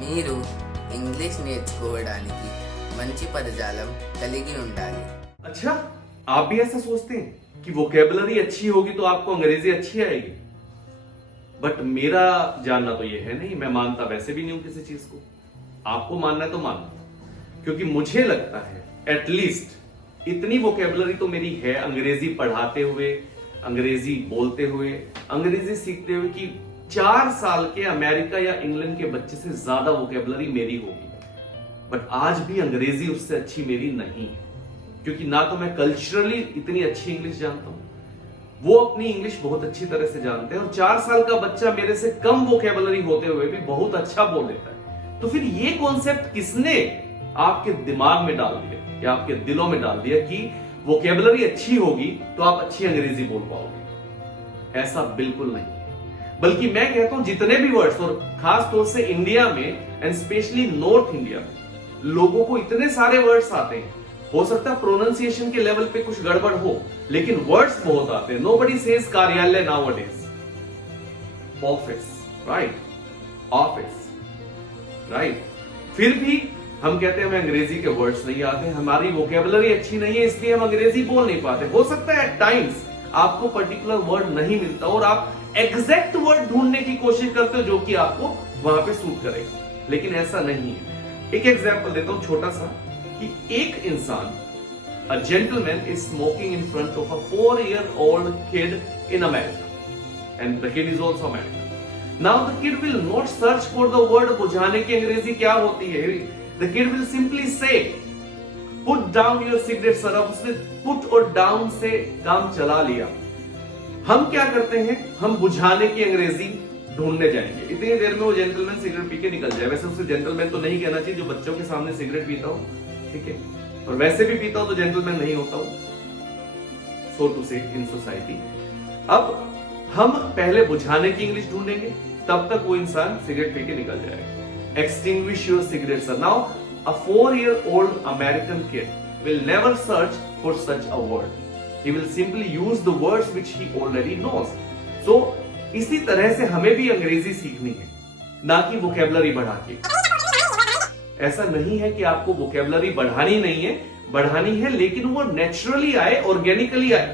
మీరు ఇంగ్లీష్ నేర్చుకోవడానికి మంచి పదజాలం కలిగి ఉండాలి. अच्छा, आप भी ऐसा सोचते हैं कि वोकेबलरी अच्छी होगी तो आपको अंग्रेजी अच्छी आएगी? बट मेरा जानना तो ये है नहीं, मैं मानता वैसे भी नहीं हूं किसी चीज को. आपको मानना है तो मानो, क्योंकि मुझे लगता है एटलीस्ट इतनी वोकेबलरी तो मेरी है अंग्रेजी पढ़ाते हुए, अंग्रेजी बोलते हुए, अंग्रेजी सीखते हुए कि 4 साल के अमेरिका या इंग्लैंड के बच्चे से ज्यादा वोकेबलरी मेरी होगी. बट आज भी अंग्रेजी उससे अच्छी मेरी नहीं है, क्योंकि ना तो मैं कल्चरली इतनी अच्छी इंग्लिश जानता हूं, वो अपनी इंग्लिश बहुत अच्छी तरह से जानते हैं, और 4 साल का बच्चा मेरे से कम वोकेबलरी होते हुए भी बहुत अच्छा बोल लेता है. तो फिर ये कॉन्सेप्ट किसने आपके दिमाग में डाल दिया या आपके दिलों में डाल दिया कि वोकेबलरी अच्छी होगी तो आप अच्छी अंग्रेजी बोल पाओगे? ऐसा बिल्कुल नहीं है. बल्कि मैं कहता हूं जितने भी वर्ड्स, और खास तौर से इंडिया में एंड स्पेशली नॉर्थ इंडिया में लोगों को इतने सारे वर्ड्स आते हैं, हो सकता है प्रोनाउंसिएशन के लेवल पे कुछ गड़बड़ हो, लेकिन वर्ड्स बहुत आते हैं. नोबडी सेज कार्यालय nowadays, office, right? Office, right? फिर भी हम कहते हैं हमें अंग्रेजी के वर्ड्स नहीं आते, हमारी वोकेबलरी अच्छी नहीं है, इसलिए हम अंग्रेजी बोल नहीं पाते. हो सकता है एट टाइम्स आपको पर्टिकुलर वर्ड नहीं मिलता और आप एग्जैक्ट वर्ड ढूंढने की कोशिश करते हो जो कि आपको वहां पे सूट करेगा, लेकिन ऐसा नहीं है. एक एग्जांपल देता हूं छोटा सा, कि एक इंसान, a gentleman is smoking in front of a 4-year-old kid in America, and the kid is also American. Now the kid will not search for the word बुझाने की अंग्रेजी क्या होती है. The kid will simply say, put down your cigarette sir. अब उसने put और down से काम चला लिया. हम क्या करते हैं, हम बुझाने की अंग्रेजी ढूंढने जाएंगे. इतनी देर में वो जेंटलमैन सिगरेट पी के निकल जाए. वैसे उसे जेंटलमैन तो नहीं कहना चाहिए जो बच्चों के सामने सिगरेट पीता हो, ठीक है, और वैसे भी पीता हो तो जेंटलमैन नहीं होता हूं, सो टू से इन सोसाइटी. अब हम पहले बुझाने की इंग्लिश ढूंढेंगे, तब तक वो इंसान सिगरेट पी के निकल जाएगा. Extinguish your cigarette sir. Now a 4-year-old American kid will never search for such a word. He will simply use the words which he already knows. So इसी तरह से हमें भी अंग्रेजी सीखनी है, ना कि वोकेबलरी बढ़ा के. ऐसा नहीं है कि आपको वोकेबलरी बढ़ानी नहीं है, बढ़ानी है, लेकिन वो नेचुरली आए, ऑर्गेनिकली आए,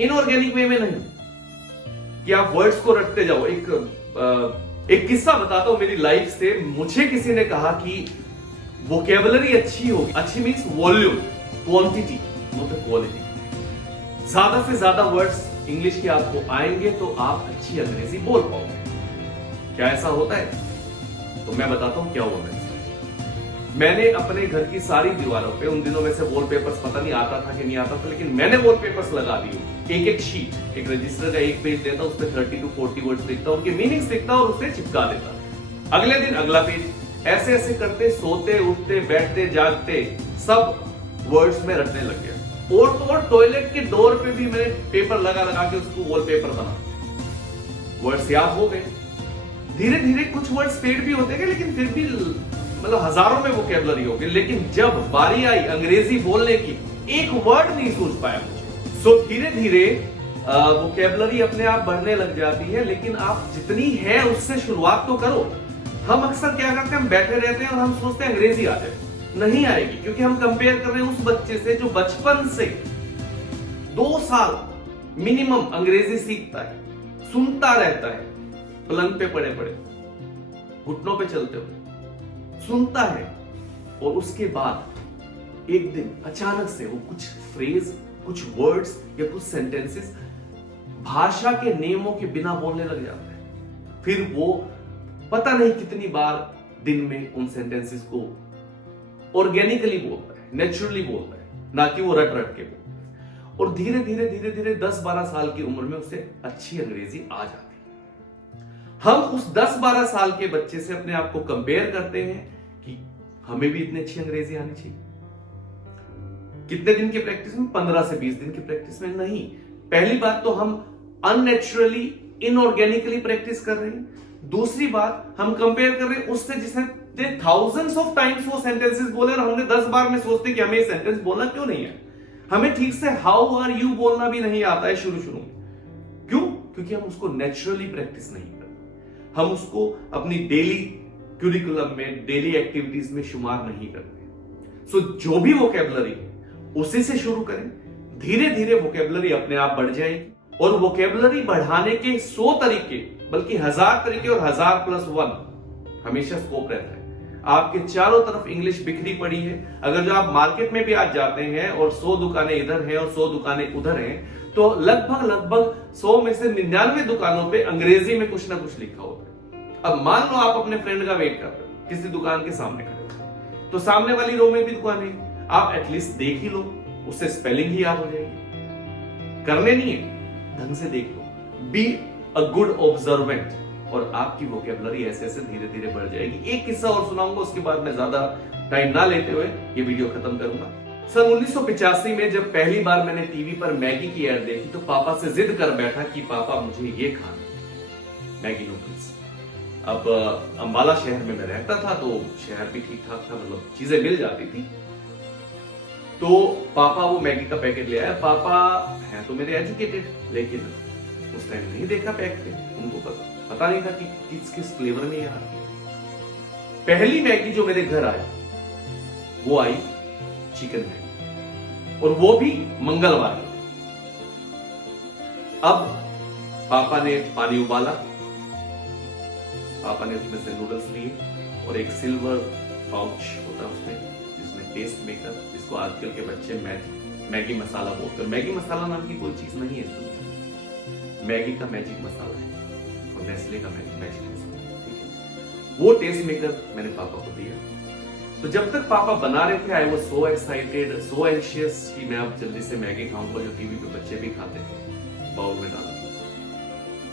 इनऑर्गेनिक वे में नहीं कि आप वर्ड्स को रटते जाओ. एक किस्सा बताता हूं मेरी लाइफ से. मुझे किसी ने कहा कि वोकेबलरी अच्छी होगी, अच्छी मीन्स वॉल्यूम, क्वांटिटी, मतलब क्वालिटी. ज्यादा से ज्यादा वर्ड्स इंग्लिश के आपको आएंगे तो आप अच्छी अंग्रेजी बोल पाओगे. क्या ऐसा होता है? तो मैं बताता हूं क्या हुआ मेरे साथ. मैंने अपने घर की सारी दीवारों पे, उन दिनों में से वॉलपेपर्स पता नहीं आता था कि नहीं आता था, लेकिन मैंने वॉलपेपर्स लगा दिए. एक एक शीट, एक रजिस्टर का एक पेज देता, उस पर 30 to 40 वर्ड्स लिखता, उनके मीनिंग्स लिखता और उसे चिपका देता. अगले दिन अगला पेज. ऐसे ऐसे करते सोते उठते बैठते जागते सब वर्ड्स में रटने लग गया. और तो और टॉयलेट के डोर पे भी मैंने पेपर लगा लगा के उसको वॉलपेपर बना. वर्ड्स याद हो गए. धीरे धीरे कुछ वर्ड्स फेड भी होते गए, लेकिन फिर भी मतलब हजारों में वोकेबलरी हो गई. लेकिन जब बारी आई अंग्रेजी बोलने की, एक वर्ड नहीं सोच पाया मुझे. सो धीरे धीरे वोकेबलरी अपने आप बढ़ने लग जाती है, लेकिन आप जितनी है उससे शुरुआत तो करो. हम अक्सर क्या करते हैं, हम बैठे रहते हैं और हम सोचते हैं अंग्रेजी आ जाए. नहीं आएगी, क्योंकि हम कंपेयर कर रहे हैं उस बच्चे से जो बचपन से 2 साल मिनिमम अंग्रेजी सीखता है, सुनता रहता है, पलंग पे पड़े पड़े, घुटनों पे चलते हुए सुनता है, और उसके बाद एक दिन अचानक से वो कुछ फ्रेज, कुछ वर्ड्स या कुछ सेंटेंसेस भाषा के नियमों के बिना बोलने लग जाता है. फिर वो पता नहीं कितनी बार दिन में उन सेंटेंसेस को ऑर्गेनिकली बोलता है, नेचुरली बोलता है, ना कि वो रट रट के बोलता है. और धीरे धीरे धीरे धीरे 10-12 साल की उम्र में उसे अच्छी अंग्रेजी आ जाती है. हम उस 10-12 साल के बच्चे से अपने आप को कंपेयर करते हैं कि हमें भी इतनी अच्छी अंग्रेजी आनी चाहिए. कितने दिन की प्रैक्टिस में? 15 से 20 दिन की प्रैक्टिस में नहीं. पहली बात तो हम अननेचुरली, इनऑर्गेनिकली प्रैक्टिस कर रहे हैं. दूसरी बात, हम कंपेयर कर रहे हैं उससे जिसने थाउजेंड्स ऑफ टाइम्स वो सेंटेंसेस बोले, और हमने 10 बार में सोचते कि हमें ये सेंटेंस बोलना क्यों नहीं है. हमें ठीक से हाउ आर यू बोलना भी नहीं आता है शुरू में. क्यों? क्योंकि हम उसको नेचुरली प्रैक्टिस नहीं करते. हम उसको अपनी डेली क्यूरिकुलम में, डेली एक्टिविटीज में शुमार नहीं करते। सो जो भी वोकेबलरी है उसी से शुरू करें, धीरे धीरे वोकेबलरी अपने आप बढ़ जाएगी। और वोकेबलरी बढ़ाने के 100 तरीके बल्कि 1000 तरीके और 1000+1 हमेशा स्कोप रहता है। आपके चारों तरफ इंग्लिश बिखरी पड़ी है। अगर जो आप मार्केट में भी आज जाते हैं और 100 दुकानें इधर हैं और 100 दुकानें उधर हैं, तो लगभग 100 में से 99 दुकानों पे अंग्रेजी में कुछ ना कुछ लिखा होता है। अब मान लो आप अपने फ्रेंड का वेट कर रहे हो, किसी दुकान के सामने खड़े हो, तो सामने वाली रो में भी दुकान है, आप एटलीस्ट देख ही लो, उससे स्पेलिंग ही याद हो जाएगी। करने नहीं है, ढंग से देख लो, बी अ गुड ऑब्जर्वेंट, और आपकी वोकेबलरी ऐसे ऐसे धीरे धीरे बढ़ जाएगी। एक किस्सा और सुनाऊंगा, उसके बाद मैं ज्यादा टाइम ना लेते हुए ये वीडियो खत्म करूंगा। सन 1985 में जब पहली बार मैंने टीवी पर मैगी की एड देखी तो पापा से जिद कर बैठा कि पापा मुझे ये खाना, मैगी नूडल्स। अब अंबाला शहर में मैं रहता था तो शहर भी ठीक ठाक था, मतलब चीजें मिल जाती थी। तो पापा वो मैगी का पैकेट ले आया। पापा है तो मेरे एजुकेटेड, लेकिन उस टाइम नहीं देखा पैकेट, उनको पता नहीं था कि किस फ्लेवर में आ रही है। पहली मैगी जो मेरे घर आई वो आई चिकन मैगी, और वो भी मंगलवार। अब पापा ने पानी उबाला, पापा ने उसमें से नूडल्स लिए और एक सिल्वर पाउच होता है उसमें जिसमें टेस्ट मेकर, जिसको आजकल के बच्चे मैगी मसाला बोलते हैं। मैगी मसाला नाम की कोई चीज नहीं है इस दुनिया में, मैगी का मैजिक मसाला है और नेस्ले का मैजिक मसाला है, ठीक है। वो टेस्ट मेकर मैंने पापा को दिया। तो जब तक पापा बना रहे थे, I was so excited, so anxious कि मैं अब जल्दी से मैगी खाऊंगा जो टीवी पे बच्चे भी खाते थे, बाउल में डाल।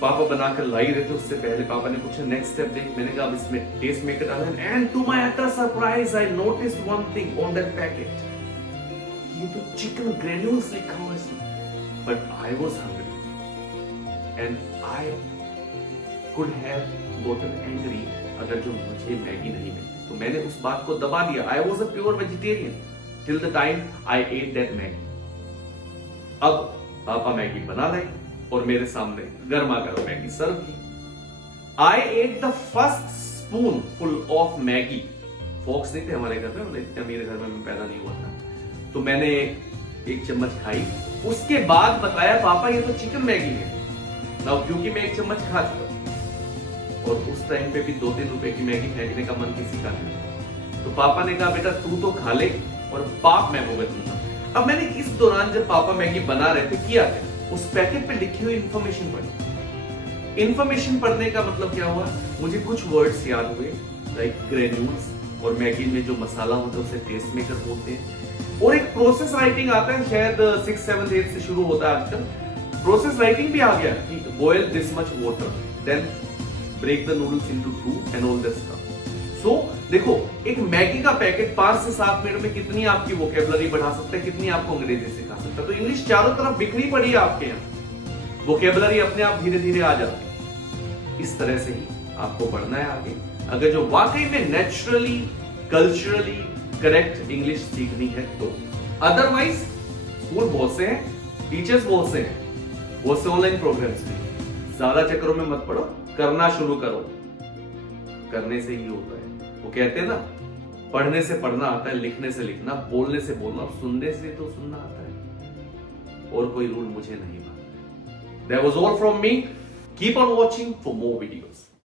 पापा बनाकर लाई रहे थे, उससे पहले पापा ने पूछा नेक्स्ट स्टेप देख। मैंने कहा अब इसमें टेस्ट मेकर डाला है। And to my utter surprise I notice one thing on that packet, ये तो चिकन ग्रेन्यूल्स लिखा हुआ है इसमें। But I was hungry and I could have gotten angry अगर जो मुझे मैगी नहीं मिलती। तो मैंने उस बात को दबा दिया। I was a pure vegetarian till the time I at that Maggi. अब पापा मैगी बना लाए और मेरे सामने गर्मा गर्म मैगी सर्व की। I ate the first spoonful of Maggi. Folks नहीं थे हमारे घर में, मतलब इतने मेरे घर में मैं पैदा नहीं हुआ था, तो मैंने एक चम्मच खाई। उसके बाद बताया पापा ये तो चिकन मैगी है ना, क्योंकि मैं एक चम्मच खा चुका और उस टाइम पे भी 2-3 रुपए की मैगी फेंकने का मन किसी का नहीं। तो पापा ने कहा बेटा तू तो खा ले और पाप मैं भुगतूंगा। अब मैंने इस दौरान जब पापा मैगी बना रहे थे किया क्या, उस पैकेट पे लिखी हुई इंफॉर्मेशन पढ़ी। इंफॉर्मेशन पढ़ने का मतलब क्या हुआ, मुझे कुछ वर्ड्स याद हुए लाइक ग्रेन्यूल्स, और मैगी में जो मसाला होता है उसे टेस्ट मेकर बोलते हैं। और एक प्रोसेस राइटिंग आता है, शायद 6, 7, 8 से शुरू होता है आजकल। प्रोसेस राइटिंग भी आ गया कि boil this much water, then break the noodles into 2 and all this stuff. So देखो, एक मैगी का पैकेट 5 से 7 मिनट में कितनी आपकी वोकेबलरी बढ़ा सकता है, कितनी आपको अंग्रेजी सिखा सकता है। तो इंग्लिश चारों तरफ बिखरी पड़ी है आपके यहाँ, वोकेबलरी अपने आप धीरे धीरे आ जाती है। इस तरह से ही आपको बढ़ना है आगे, अगर जो वाकई में नेचुरली कल्चरली करेक्ट इंग्लिश सीखनी है तो। अदरवाइज स्कूल बहुत से हैं, टीचर्स बहुत से हैं, बहुत से ऑनलाइन प्रोग्राम्स भी, ज्यादा चक्करों में मत पड़ो, करना शुरू करो, करने से ही होता है। वो कहते हैं ना, पढ़ने से पढ़ना आता है, लिखने से लिखना, बोलने से बोलना, सुनने से तो सुनना आता है। और कोई रूल मुझे नहीं मानता। That was all from me. Keep on watching for more videos.